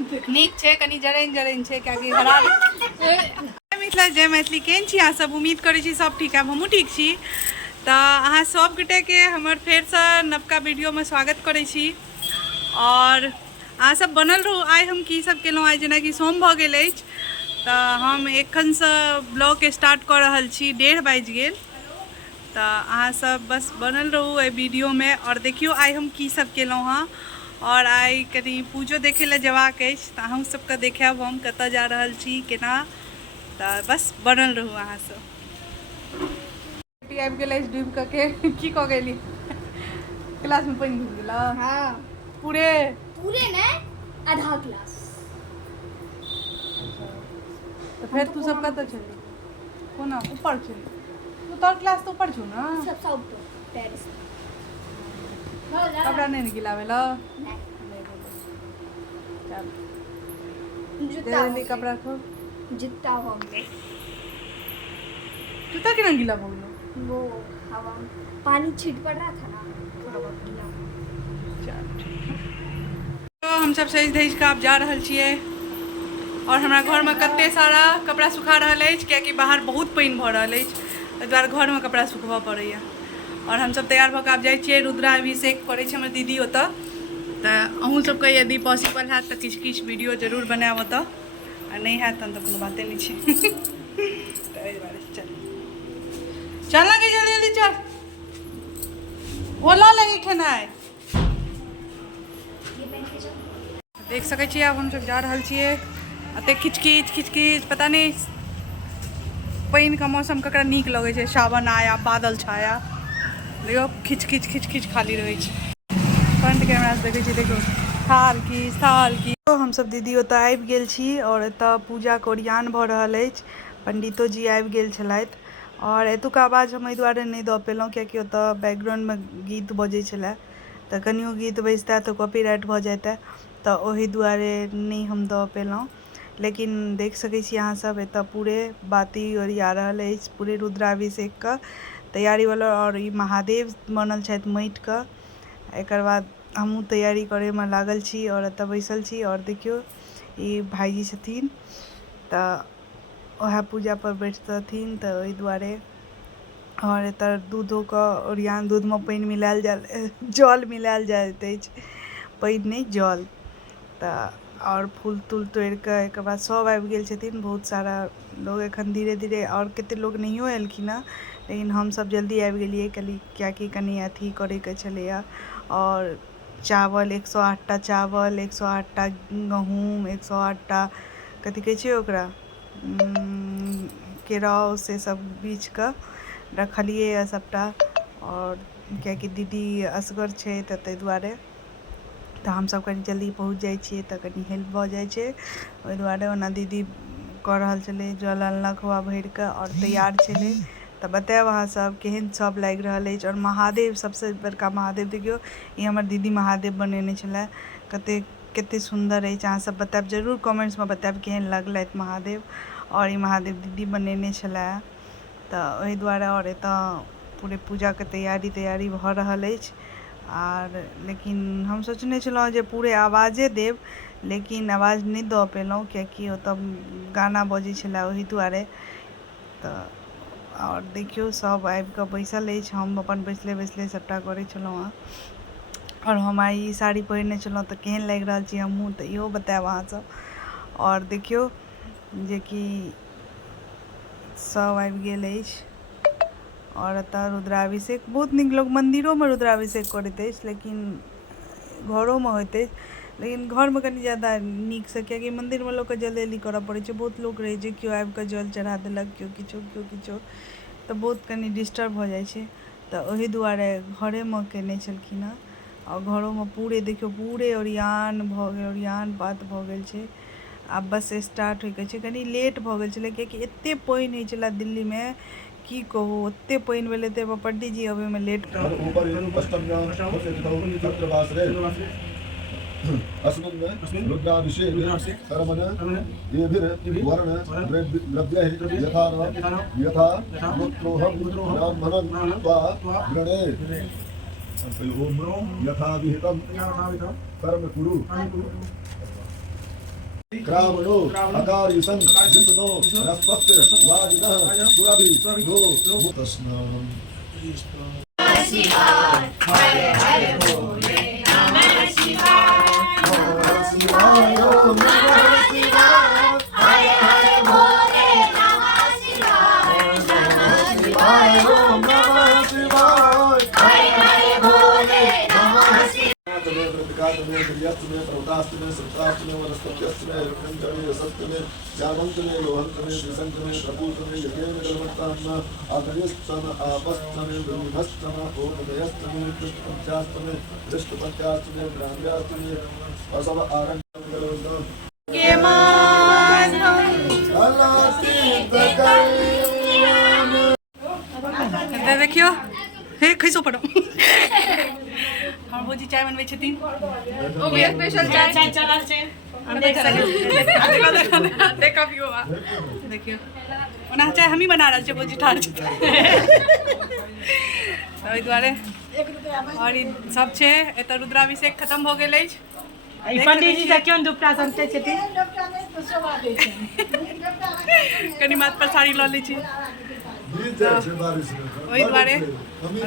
नीक छै, कनी जरैन जरैन छै कियाकि हरा मिथिला जय मैथिली केहन छी अहाँ सब? उम्मीद करै छी सब ठीक है, हमहूँ ठीक छी। तऽ अहाँ सब गोटेके हमर फेरसँ नवका वीडियोमे स्वागत करै छी और अहाँ सब बनल रहू। आइ हम की सब केलहुँ, आइ जेनाकि सोम भऽ गेल अछि तऽ हम एखनसँ ब्लॉग स्टार्ट कऽ रहल छी, 1:30 बाजि गेल। तऽ अहाँ सब बस बनल रहू एहि वीडियोमे और देखियौ आइ हम की सब केलहुँ हँ। और आइ कनी पूजो देखै लए जेबाक अछि तऽ अहूँ सबके देखायब हम कतऽ जा रहल छी केना। तऽ बस बनल रहू अहाँ सब। आबि गेल डूबि कऽ के की कऽ गेली? क्लासमे पानि घुसि गेल? हाँ पूरे नहीं आधा क्लास। तो फिर तू सब कतऽ छली? कोना ऊपर छली? तू तोहर क्लास तऽ ऊपर छौ ने? सबसे ऊपर टेरेस कपड़ा नहीं गिलावे ला? नहीं। चल जूता जल्दी कपड़ा खो। जूता हो गए। जूता केना गीला हो गेलो? वो हवा पानी छीट पड़ रहा था ना, थोड़ा बहुत गीला। चल ठीक है। तो हम सब सज धज कऽ आब जा रहल छियै और हमरा घरमे कते सारा कपड़ा सुखा रहल अछि कियाकि बाहर बहुत पानि भऽ रहल अछि, ताहि दुआरे घरमे कपड़ा सुखबऽ पड़ैया। और हमसब तैयार भऽ कऽ आब जाइ छियै, रुद्राभिषेक करै छै हमर दीदी ओतऽ। तऽ अहूँ सबके यदि पॉसिबल हैत तऽ किछु किछु वीडियो जरूर बनायब ओतऽ, आ नहीं हैत तहन तऽ कोनो बाते नहीं छै। तऽ एहि दुआरे चल ना गई, जल्दी जल्दी चल। बोला लगी खेनाइ देख सकै छियै। आब हमसब जा रहल छियै, एते किच किच किच किच, पता नहीं पानि का मौसम ककरा नीक लगै छै। सावन आया बादल छाया, देखियो खिच खिच खिच खिच खाली रहै छै। फ्रंट कैमरा से देखै छियै, देखियो थाल की। तो हमसब दीदी ओतऽ आबि गेल छी और एतऽ पूजाके ओरियान भऽ रहल अछि। पंडितो जी आबि गेल छलथि और एतुका आवाज हम एहि दुआरे नहीं दऽ पेलहुँ कियाकि ओतऽ बैकग्राउंडमे गीत बजै छलै, तऽ कनियो गीत बजितै तऽ कॉपीराइट भऽ जेतै, तऽ ओहि दुआरे नहीं हम दऽ पेलहुँ। लेकिन देख सकै छी अहाँ सब एतऽ पूरे बाती ओरिया रहल अछि, पूरे रुद्राभिषेकके तैयारी वाला। और ई महादेव बनल छथि माटिके। एकर बाद हमहूँ तैयारी करैमे लागल छी और एतऽ बैसल छी। और देखियौ ई भाईजी छथिन तऽ वएह पूजा पर बैठतथिन, तऽ ओहि दुआरे। और एतऽ दूधोके ओरियान, दूधमे पानि मिलायल जाय, जल मिलायल जाइत अछि, पानि नहीं जल। तऽ और फूल तूल तोड़ि कऽ एकर बाद सब आबि गेल छथिन, बहुत सारा लोग एखन धीरे धीरे। और कते लोग नहियो एलखिन हँ, लेकिन हमसब जल्दी आबि गेलियै कियाकि कनि अथी करैके छलैया। और चावल 108टा चावल, 108टा गहूँम, 108टा कथी कहै छै ओकरा, केराउ, से सब बीछ कऽ रखलियै यऽ सबटा। और कियाकि दीदी असगर छै तऽ ताहि दुआरे तऽ हमसब कनि जल्दी पहुँच जाइ छियै तऽ कनि हेल्प भऽ जाइ छै, ओहि दुआरे। ओना दीदी कऽ रहल छलै, जल अनलक हवा भरि कऽ और तैयार छलै। तऽ बतायब अहाँ सब केहन सब लागि रहल अछि। और महादेव, सबसे बड़का महादेव देखियौ, ई हमर दीदी महादेव बनेने छलै, कते सुन्दर अछि। अहाँ सब बतायब जरूर, कमेंट्समे बतायब केहन लगलथि महादेव। और ई महादेव दीदी बनेने छलै, तऽ ओहि दुआरे। और एतऽ पूरे पूजाके तैयारी भऽ रहल अछि। आर लेकिन हम सोचने छलहुँ जे पूरे आवाजे देब, लेकिन आवाज नहीं दऽ पेलहुँ कियाकि ओतऽ गाना बजै छलै, ओहि दुआरे। तऽ और देखियौ सब आबि कऽ बैसल अछि, हम अपन बैसले बैसले सबटा करै छलहुँ हँ। और हम आइ ई साड़ी पहिरने छलहुँ तऽ केहन लागि रहल छी हमहूँ, तऽ इहो बतायब अहाँ सब। और देखियौ जेकि सब आबि गेल अछि। और एतऽ रुद्राभिषेक बहुत नीक, लोग मंदिरोमे रुद्राभिषेक करैत अछि, लेकिन घरोमे होइत अछि। लेकिन घरमे कनि ज़्यादा नीकसँ, कियाकि मन्दिरमे लोकके जल्दी जल्दी करऽ पड़ै छै। बहुत लोक रहै छै, केओ आबि कऽ जल चढ़ा देलक, केओ किछो, तऽ बहुत कनि डिस्टर्ब भऽ जाइ छै। तऽ ओहि दुआरे घरेमे केने छलखिन हँ। और घरोमे पूरे देखियौ, पूरे ओरियान भऽ गेल, ओरियान पात भऽ गेल छै। आब बस स्टार्ट होइके छै, कनि लेट भऽ गेल छलै कियाकि एतेक पानि होइ छलै दिल्लीमे, की कहू ओते पानि भेलै तऽ पंडितजी अबैमे लेट। अस्मिन् रुद्राभिषेके कर्मण येभिर्वर्ण द्रव्यैः यथा गोत्रोऽहं ब्राह्मणं त्वा गृणे यथा विहितं कर्म कुरु। क्रावणो अकारिसं जितनो रस्वस्त वाजिनः सुरभि नो मुतस्नाम। देखियो हे खैसो पड़ो हम भौजी चाय बनबै छथिन ओ भी स्पेशल चाय चलल छै हम देख सकै देखा पियो देखियो ओना चाय हम ही बना रहल छै भौजी ठार छै ओहि दुआरे और ई सब छै एतऽ रुद्राभिषेक खत्म भ गेल अछि पंडित जी क्यों दुपटा समझते छथिन कनी माथ पर साड़ी लऽ लै छी ओहि दुआरे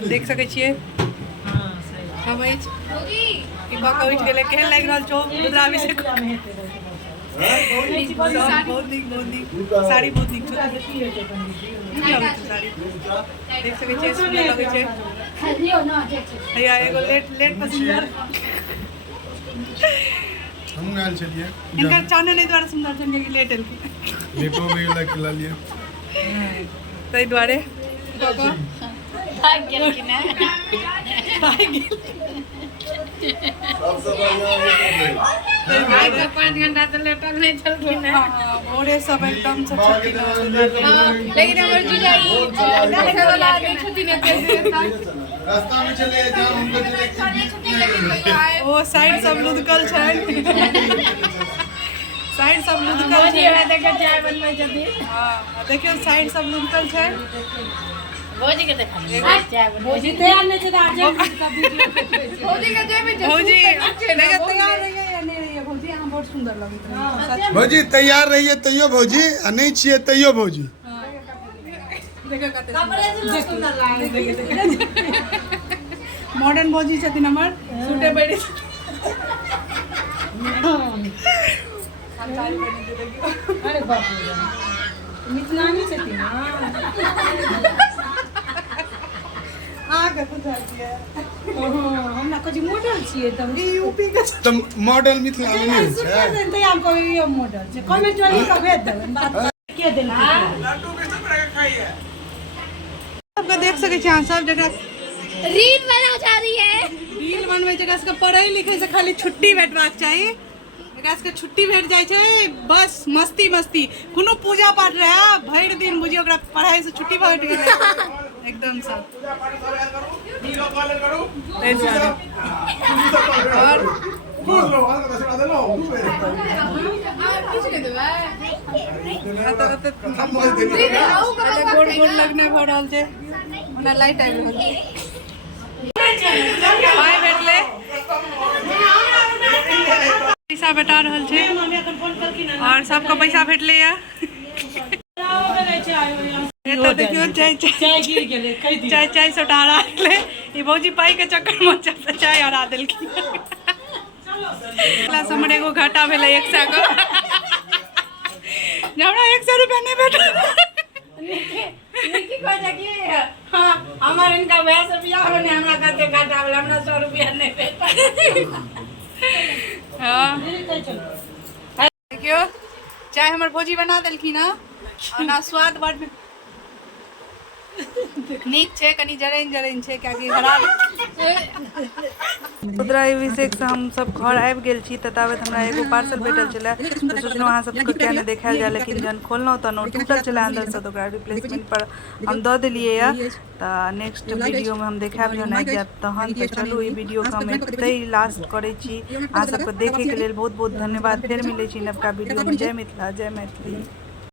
देख सकै छियै सब अछि ई बाका उठि गेलै केहन लागि रहल छौ रुद्राभिषेक बहुत नीक साड़ी बहुत नीक छौ नीक लगै छै साड़ी देख सकै छियै सुन्दर लगै छै हैया एगो लेट पसंद हम आयल छलियै इनकर चानन एहि दुआरे सुन्दर छनि कि लेट एलखिन लेटो भी खिला लिए ताहि दुआरे पाँच घंटा तो लेटल नहीं चलखिन भोरे सब एकदम से लेकिन हमर जीजा देखे वाला आदमी छथिन रास्ता में चले जाओ हमको चले ओ साइड सब लुदकल छै साइड सब लुदकल छै देखे चाय बनबै छथिन हां देखियो साइड सब लुदकल छै भौजी के देखा चाय भौजी तैयार नहीं छै भौजी के जेबे भौजी देखा तैयार रहिए या नहीं रहिए भौजी अहाँ बहुत सुंदर लगैत रहिए भौजी तैयार रहिए तैयो भौजी आ नहीं छिए तैयो भौजी देखो कते सुंदर लागे मॉडर्न भौजी छथिन हमर सूटे बैठे अरे बाप रे मिथिलानी छथिन आगे बुझा दिया हमरा कजी मॉडल छियै त ई यूपी के तो मॉडल मिथिला में नहीं छै सुनते हम कोई ये मॉडल छै कमेंट वाली का भेज देबै बात के देल लड्डू में सब रखा खाइए सबके देख सकै छी अहाँ सब जकरा रील बना जा रही है रील बनबै जकरा सबके पढ़ै लिखै से खाली छुट्टी भेटबाक चाही एकरा सबके छुट्टी भेट जाइ छै बस मस्ती मस्ती कोनो पूजा पाठ रहे भरि दिन बुझियो ओकरा पढ़ाई से छुट्टी भेट गेलै एकदम से गोड़ गोड़ लगने भऽ रहल छै ओना लाइट आबि रहल छै पाइ भेटलै पैसा बता रहल छै और सबके पैसा भेटलैया एतऽ देखियो चाय सोटारा गेलै ई भौजी पाइ के चक्कर में चाय हरा देलखिन क्लास हमर एगो घाटा भेलै 100 के जे हमरा 100 रुपया नहीं भेटल की कहै कि हां हमर इनका वैसे से बियाह होने हमरा कते घाटा भेल हमरा 100 रुपया नहीं भेटल हाँ देखियो चाय हमर भौजी बना देलखिन हँ ओना स्वाद बड़ नीक छै कनी जरैन छै कियाकि हरा रुद्राभिषेक से हम सब घर आबि गेल छी तऽ ताबत हमरा एगो पार्सल भेटल छलै तऽ सोचलहुँ अहाँ सबके किया नहि देखायल जाए लेकिन जहन खोललहुँ तऽ ओ टूटल छलै अंदर से तऽ ओकरा रिप्लेसमेंट पर हम दऽ देलियै यऽ तऽ नेक्स्ट वीडियो में हम देखायब जहन आबि जायत तहन तऽ चलू ई वीडियो के हम एतै लास्ट करै छी अहाँ सबके देखै के लेल बहुत बहुत धन्यवाद फेर मिलै छी नवका वीडियो में जय मिथिला जय मैथिली।